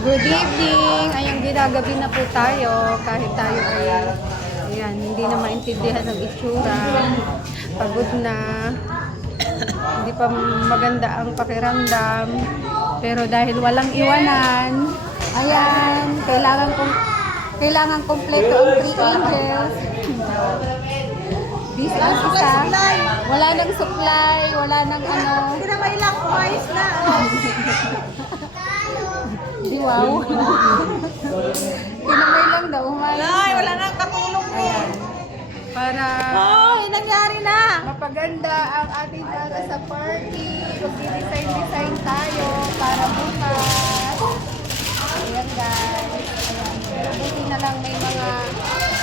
Good evening! Ayang ginagabi na po tayo kahit tayo ay ayan, hindi na maintindihan ng itsura. Pagod na. Hindi pa maganda ang pakiramdam. Pero dahil walang iwanan, ayan, kailangan kompleto ang 3 angels. This is isa. Wala nang supply, wala nang ano. Tinamay lang, umayos na. Di wow. Kinamay lang daw, umayos. Ay, wala nang katulong mo. Ayan. Para Ay, nangyari na. mapaganda ang ating dala sa party. Mag-design tayo para bukas. Ayan guys. Ayan. Pero buti na lang may mga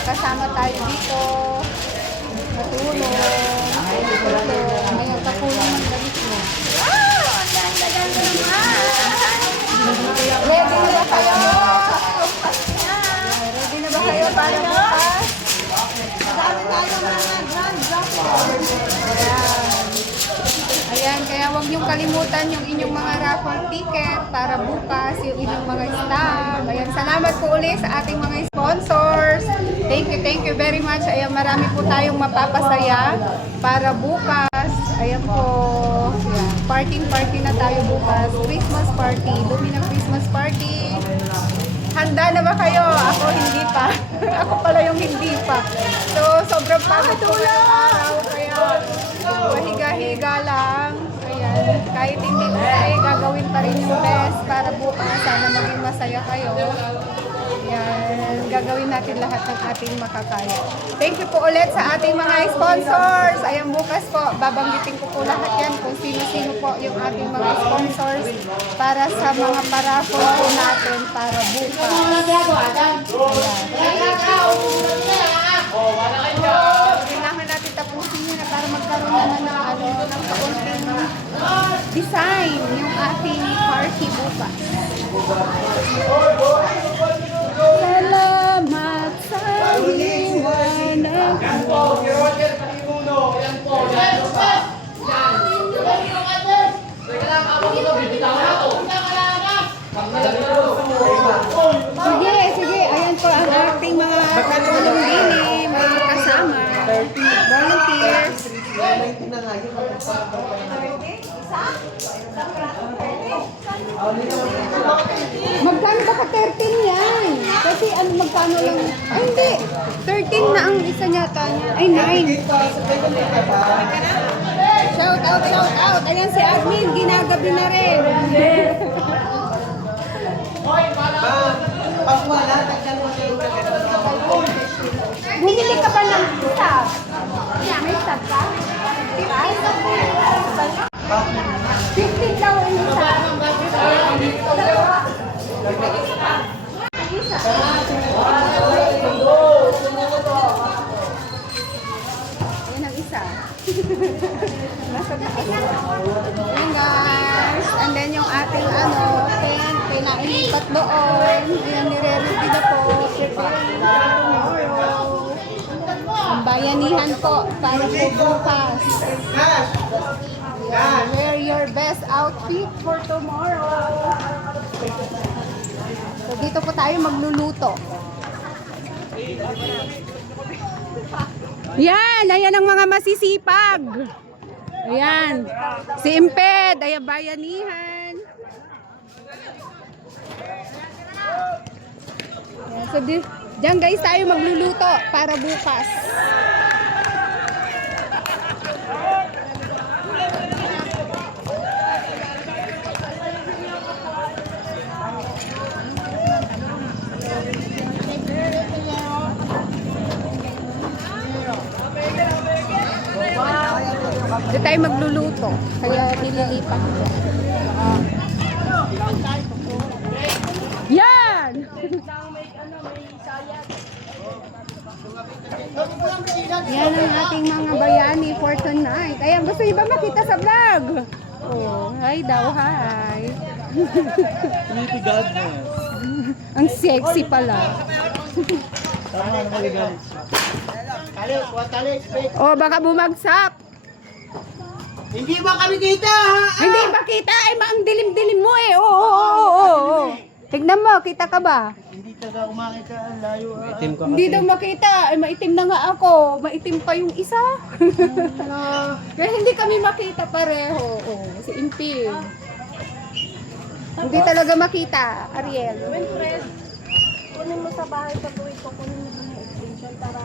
kasama tayo dito. Matulong. Ayan, kapulong ng damit mo. Wow, ang ganda-ganda naman. Ready na ba kayo? Ready na ba kayo para bukas? Dami tayo mga grand Ayan. Ayan, kaya huwag niyong kalimutan yung inyong mga raffle ticket para bukas, yung inyong mga staff. Ayan, salamat po ulit sa ating mga sponsors. Thank you very much. Ayan, marami po tayong mapapasaya para bukas. Ayan po. Ayan, party na tayo bukas. Christmas party. Lumina Christmas party. Handa na ba kayo? Ako hindi pa. Ako pala yung hindi pa. So, sobrang pagod ko ngayong araw. Kaya, mahiga-higa lang. Ayan. Kahit hindi ko gagawin pa rin yung best para bukas. Sana maging masaya kayo. Ayan. Gagawin natin lahat ng ating makakaya. Thank you po ulit sa ating mga sponsors. Ayan, bukas po, babanggitin ko po lahat yan kung sino-sino po yung ating mga sponsors para sa mga paraffol po natin para bukas. Kailangan natin tapusin yun para magkaroon na ng kaunting design yung ating party bukas. Salamat sa liwanag mo. Sige. Ayan po ang ating mga katulong din mga kasama. Volunteers. Magkano ba ka 13 yan? Kasi ano magkano lang? Ay hindi. 13 na ang isa nyata niya. Ay 9. Shout out. Ayan si admin, ginagabi na rin. Bumili ka ba ng stab? May stab ka? 15 daw ang isa. Yan ang isa. Nasa taas. Ayan guys. And then yung ating tent, pinailipat doon. Ayan, nire-ready na po. Preparing for tomorrow. Ang bayanihan po para po bukas. Ayan, wear your best outfit for tomorrow. So dito po tayo magluluto. Ayan ang mga masisipag. Ayan. Si Imped, ayan bayanihan. Ayan, so diyan guys tayo magluluto para bukas. Dito tayo magluluto. Kaya nililipat ko. Yan! Yan ang ating mga bayani for tonight. Ayan, gusto niyo ba makita sa vlog? Oh, hi daw, hi. Pretty godness. Ang sexy pala. Tama na magagamit siya. Oh, baka bumagsak. Hindi ba kami kita? Ha? Hindi ba kita? Ay, ang dilim-dilim mo eh. Oo. Tignan mo, kita ka ba? Hindi taga umakit ka, ang layo. Itim ka Hindi daw makita. Ay, maitim na nga ako. Maitim pa yung isa. Kaya hindi kami makita pareho. Oh, si Impil. Hindi talaga makita, Ariel. Kunin mo sa bahay sa tuwid ko. Kunin mo na yung extension para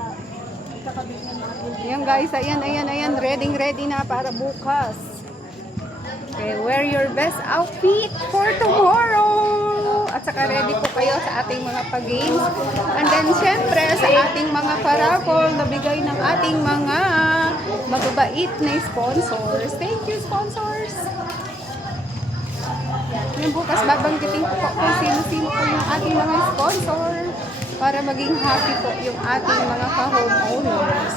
kakabit na natin. Ayan guys, ayan. Ready na para bukas. Okay, wear your best outfit for tomorrow. At saka ready po kayo sa ating mga pag-games. And then syempre sa ating mga paraffol na bigay ng ating mga mababait na sponsors. Thank you, sponsors! Ngayon bukas babanggitin ko po kung sino-sino po yung ating mga sponsor para maging happy po yung ating mga ka-homeowners.